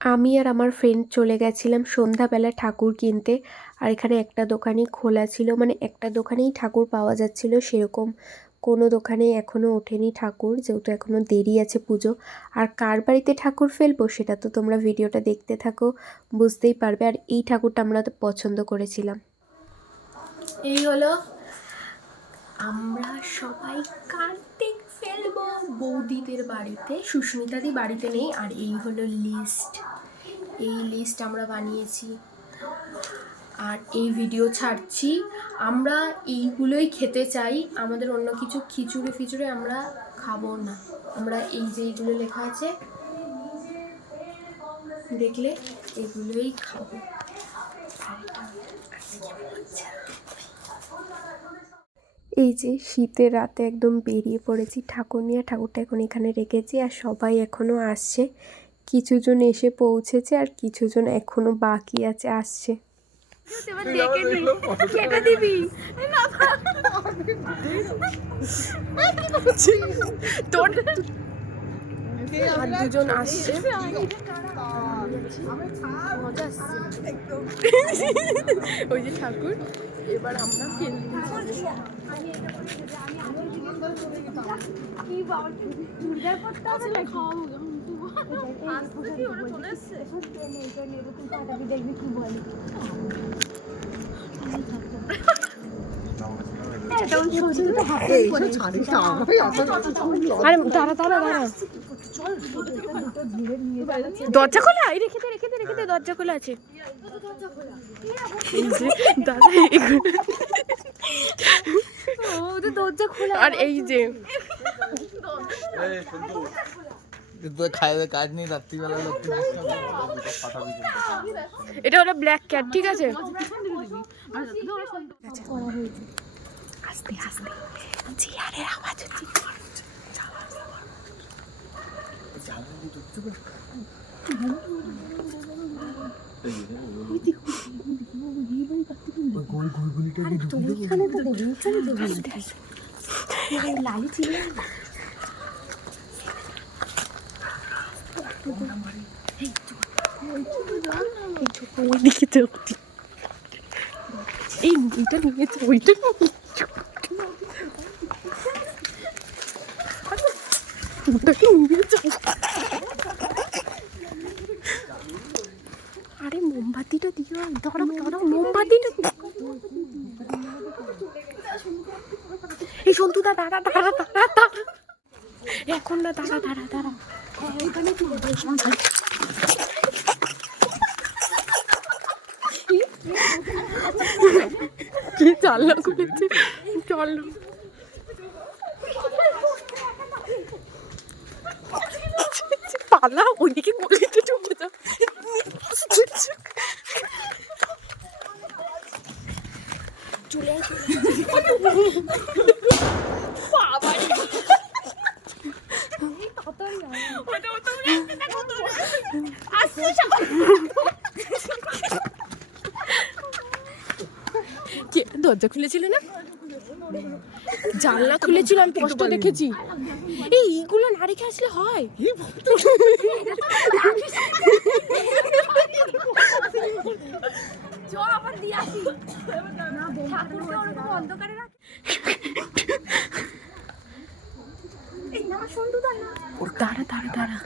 আমি আর আমার ফ্রেন্ড চলে গেছিলাম সন্ধ্যাবেলা ঠাকুর কিনতে। আর এখানে একটা দোকানই খোলা ছিল, মানে একটা দোকানেই ঠাকুর পাওয়া যাচ্ছিল, সেরকম কোনো দোকানে এখনও ওঠেনি ঠাকুর, যেহেতু এখনও দেরি আছে পুজো। আর কার বাড়িতে ঠাকুর ফেলবো সেটা তো তোমরা ভিডিওটা দেখতে থাকো, বুঝতেই পারবে। আর এই ঠাকুরটা আমরা তো পছন্দ করেছিলাম। এই হলো আমরা সবাই কার্তিক ফেলবো বৌদিদের বাড়িতে, সুস্মিতাদি বাড়িতে নেই। আর এই হলো লিস্ট, এই লিস্ট আমরা বানিয়েছি আর এই ভিডিও ছাড়ছি। আমরা এইগুলোই খেতে চাই, আমাদের অন্য কিছু খিচুড়ি ফিচুড়ি আমরা খাবো না। আমরা এই যে এইগুলো লেখা আছে দেখলে এগুলোই খাবো। এই যে শীতের রাতে একদম বেরিয়ে পড়েছি ঠাকুর নিয়ে। ঠাকুরটা এখন এখানে রেখেছি আর সবাই এখনও আসছে, কিছুজন এসে পৌঁছেছে আর কিছুজন এখনো বাকি আছে, আসছে। আর দুজন আসছে, ওই যে ঠাকুর। এবার আমরা আরে দাঁড়া দাঁড়া দাঁড়া, দরজা খোলা, রেখে দে রেখে দে রেখে দে, দরজা খোলা আছে। দরজা খোলা। আর এই যে কাজ নেই রাত্রিবেলা, এটা হলো ব্ল্যাক ক্যাট, ঠিক আছে। আস্তে আস্তে চেয়ারের আওয়াজ হচ্ছে। ওইদিকে তো এই এটা নিয়েছে, ওইটা ওটাকে নিয়েছে। আরে মোমবাতিটা দিও, ধরো ধরো মোমবাতিটা। এই সন্তুদা দাঁড়া দাঁড়া দাঁড়া দাঁড়া, এখন না, দাঁড়া দাঁড়া দাঁড়া। কি চাল্লা করেছে, চল পালা, ওইদিকে গলিতে ঢুকে যাও। চলে দরজা খুলেছিল না, জানলা খুলেছিল, আমি স্পষ্ট দেখেছি। এইগুলো না রেখে আসলে হয়। দাঁড়া দাঁড়া দাঁড়া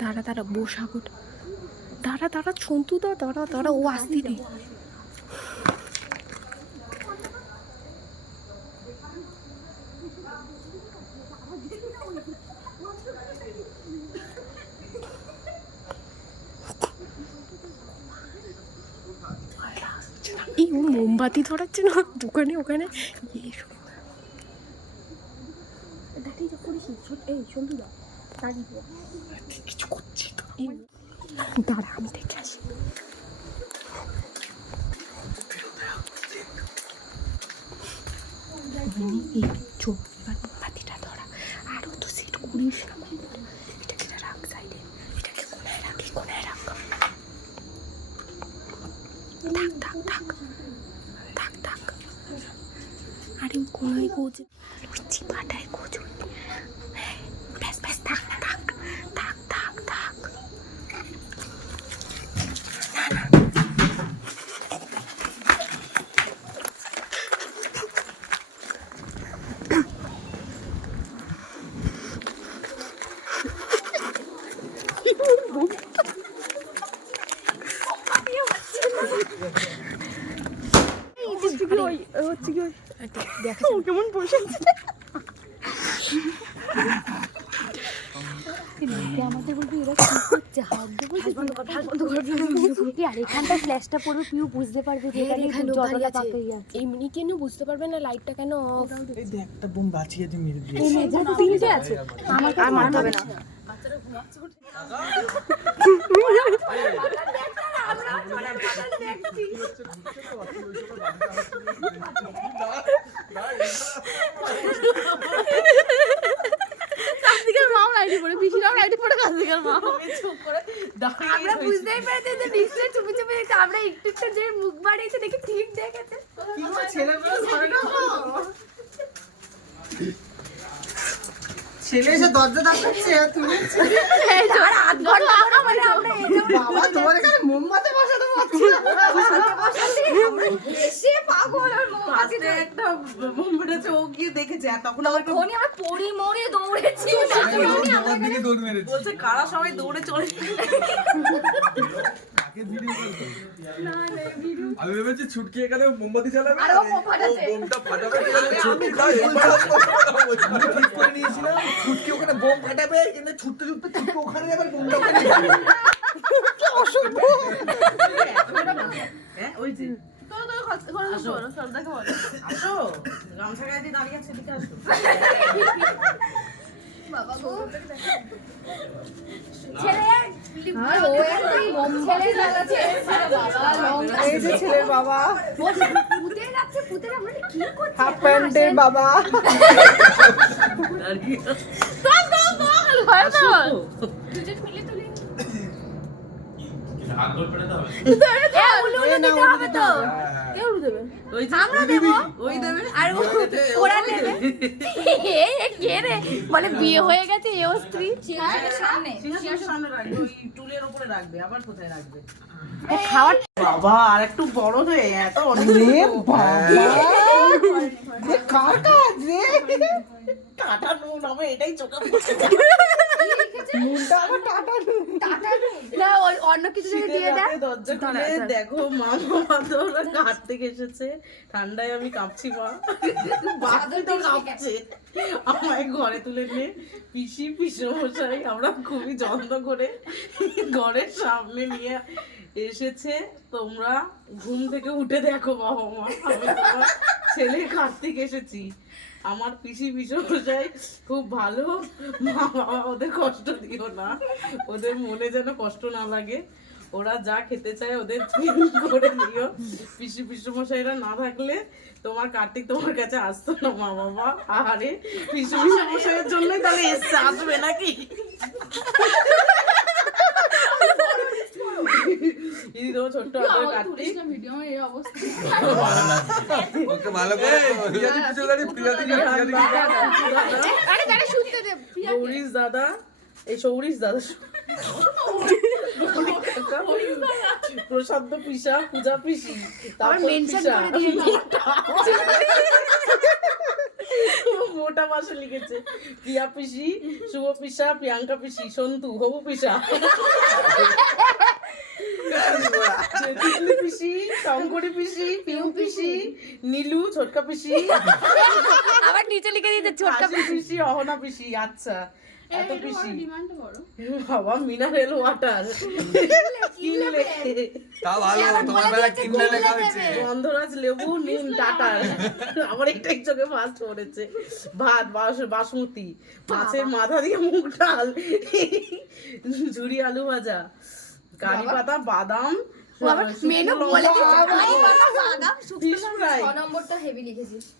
দাঁড়া দাঁড়া, বসাগর দাঁড়া দাঁড়া, সন্তুদা দাঁড়া দাঁড়া, ও আসতে দে। এই মোমবাতি ধরাচ্ছে না দোকানে, ওখানে কিছু করছি তো, দাঁড়া আমি দেখে আসি। মোমবাতিটা ধরা, আরো তো সেট করিস না, এটাকে রাখ সাইডে, এটাকে কোনায় রাখি, কোনায় রাখ। থাক থাক থাক থাক থাক। আরে কোনায় গোজ, ওই চিপাটায় গোজ, ব্যাস ব্যাস, থাক থাক থাক থাক থাক। কেমন বসে আমাদের বলবি এরা কি করছে, হাত দেবো আর এখানটা ফ্ল্যাশটা পড়বে, পিউ বুঝতে পারবে যে এখানে জলটা পাকাই আছে। এমনি কেন বুঝতে পারবে না লাইটটা কেন অফ? এই দেখ একটা বোম বাঁচিয়ে দিয়ে মেরে দিয়েছে। এই মেজা তিনটে আছে, আমার আর মারতে হবে না। আমরা বুঝতেই পারছি যে নিশ্চয়ই চুপি চুপি দেখছি, আমরা একটু একটু যে মুখ বাড়িয়েছে দেখি ঠিক দেখেছে। ছেলে এসে দরজা ধাক্কাচ্ছে আর তুমি বাবা তোমার এখানে মোমবাতি বসাতে পারছি না। একটা বোম মেরেছে, ও গিয়ে দেখেছে আর তখন আমার পড়ি মরে দৌড়েছি। বলছে কারা সবাই দৌড়ে চলে। আমি ভেবেছি ছুটকি এখানে মোমবাতি চালাবে আর ও বোমটা ফাটাবে, ছুটকি ঠিক করে নিয়েছিলাম ছুটকি ওখানে বোম ফাটাবে, কিন্তু ছুটতে ছুটতে ছুটকি ওখানে আবার বোমটা ফাটাবে। কি অসভ্য! হ্যাঁ ওই যে আসো গামছা গায়ে দিয়ে দাঁড়িয়ে আছে, এদিকে আসো। ছেলের বাবা হাফ প্যান্টের বাবা মানে বিয়ে হয়ে গেছে এও স্ত্রী সামনে রাখবে, ওই টুলের উপরে রাখবে, আবার কোথায় রাখবে খাওয়ার বাবা। আর একটু বড় হয়ে এত কার কাজ রে টাটা নুন, আমার এটাই চোখে অন্য কিছু দিয়ে দেয়। দরজা খুলে দেখো মামা তো ওরা ঘাট থেকে এসেছে, ঠান্ডায় আমি কাঁপছি, মা বাকি তো কাঁপছে, আমায় ঘরে তুলে নিয়ে পিসি পিসমশাই আমরা খুবই যত্ন করে ঘরের সামনে নিয়ে এসেছে। তোমরা ঘুম থেকে উঠে দেখো বাবা মা, আমি তোমার ছেলে ঘাট থেকে এসেছি। আমার পিসি পিসমশাই খুব ভালো, মা বাবা ওদের কষ্ট দিও না, ওদের মনে যেন কষ্ট না লাগে, ওরা যা খেতে চায় ওদের করে দিও। পিসি পিসমশাইরা না থাকলে তোমার কার্তিক তোমার কাছে আসতো না মা বাবা। আরে পিসি পিসমশাইয়ের জন্যই তাহলে এসছে, আসবে নাকি? দিদি তোমার ছোট্ট কার্তিক ওকে ভালো করে প্রিয়াদি পিছনে দাঁড়িয়ে সৌরিশ দাদা, এই সৌরিশ দাদা, প্রশান্ত পিসা, পূজা পিসি, তারপর পিসা মোটা মাসে লিখেছে, প্রিয়া পিসি, শুভ পিসা, প্রিয়াঙ্কা পিসি, সন্তু, হবু পিসা, পিসি, শঙ্করী পিসি, পিউ পিসি, নীলু, ছোটকা পিসি, আবার নিচে লিখে দিয়েছে ছোটকা পিসি, অহনা পিসি। আচ্ছা এত পিসি বাবা, মিনারেল ওয়াটার কিনলে তা ভালো, তোমার বেলা কিনলে লেখা হয়েছে গন্ধরাজ লেবু নিন টাটার। আমার একটাই চোখে ফার্স্ট পড়েছে। ভাত বাসমতি, মাছের মাথা দিয়ে মুগ ডাল, ঝুরি আলু ভাজা, কারি পাতা, বাদাম, মেনু বলে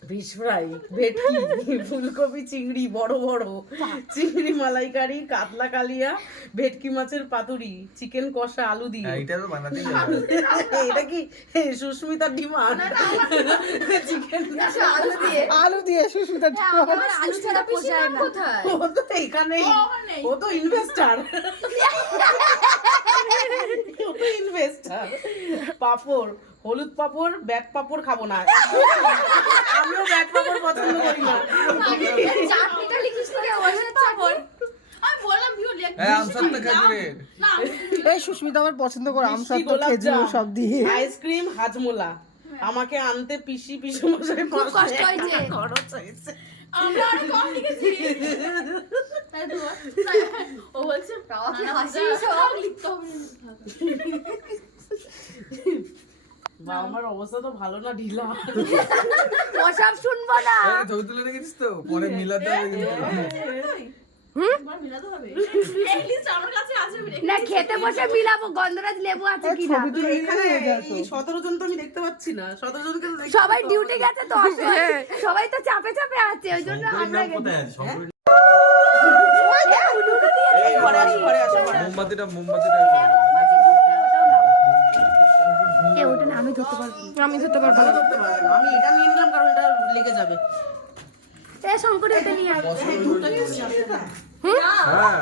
ফিশ ফ্রাই, ভেটকি, ফুলকপি, চিংড়ি বড় বড়, চিংড়ি মালাইকারি, কাতলা কালিয়া, ভেটকি মাছের পাতুরি, চিকেন কষা আলু দিয়ে। এইটা তো বানাতেই এটা কি সুস্মিতার ডিমান্ড? চিকেন আলু দিয়ে সুস্মিতা আলু ছাড়া পোষায় না। ও তো এখানে, ও তো ইনভেস্টার, ইনভেস্টার। পাপড়, হলুদ পাপড়, ব্যাট পাপড় খাবো না, আমিও ব্যাট পাপড় পছন্দ করি না। চাটনিটা লিখিস করে ওই চাটনি আমি বললাম ভিউ আমসত্তা খেজুরের এই সুস্মিতা আমার পছন্দ করে আম মিষ্টি সত্ত্ব গোলাপ খেজুর জাম, সব দিয়ে আইসক্রিম হাজমোলা আমাকে আনতে পিসমশাই খুব কষ্ট হয়েছে। খরচ হয়েছে। আমরা আরো কম লিখেছি তাই তো ও বলছে কি হাসি সব লিখতে হবে বাবা আমার অবস্থা তো ভালো না, ঢিলা। ওসব শুনবো না। ছবি তুলে রেখেছিস তো পরে মিলাতে হবে কিন্তু একবার মিলাতে হবে এই লিস্ট আমার কাছে আছে আমি না খেতে বসে মিলাবো গন্ধরাজ লেবু আছে কিনা। ছবি তুলে এখানে নিয়ে যাতো। এই 17 জন তো আমি দেখতে পাচ্ছি না, 17 জনকে তো দেখতে সবাই পাবো। ডিউটি গেছে তো সবাই তো চাপে চাপে আছে ওই জন্য আমরা এই ঘরে আসো, ঘরে আসো, ঘরে আসো। মোমবাতিটা ওটা না আমি ধরতে পারবো না। আমি ধরতে পারবো ভালো করতে পারবে না। আমি এটা নিয়ে নিলাম কারণ এটা লেগে যাবে। এ শঙ্কর এটা নিয়ে আয়। এই দুধটা একটু নিয়ে আসবে না? হ্যাঁ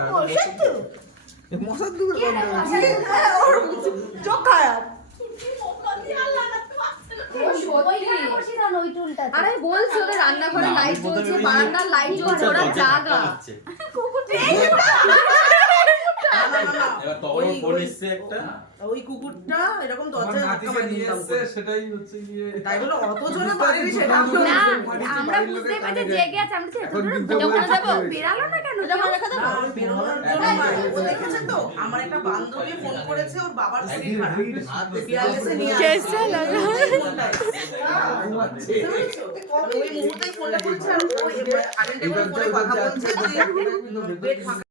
মশার দুধের আরে বলছি ওদের রান্নাঘরে লাইট জ্বলছে বারান্দার লাইট জ্বলছে ওরা জাগা না, না, না, না। এবার তখন ফোন এসছে একটা ওই কুকুরটা এরকম দরজায় ধাক্কা মারে নিয়ে দিতাম এসছে করে। সেটাই হচ্ছে গিয়ে তাই বলে অত জনে পারেনি সেটা। না আমরা বুঝতে পারছি জেগে আছে আমরা এখন কিন্তু ওখানে যাবো বেরালো না কেন না, আমি বেরোনোর জন্য নয়। ও দেখেছে তো আমার একটা বান্ধবী ফোন করেছে ওর বাবার শরীর খারাপ। পিয়ালেসে নিয়ে আসছে। ফোনটা এসছে। ওই মুহূর্তেই ফোনটা করছে আর ও এবার কারেন্টে করে ফোনে কথা বলছে যে বেড ফাঁকা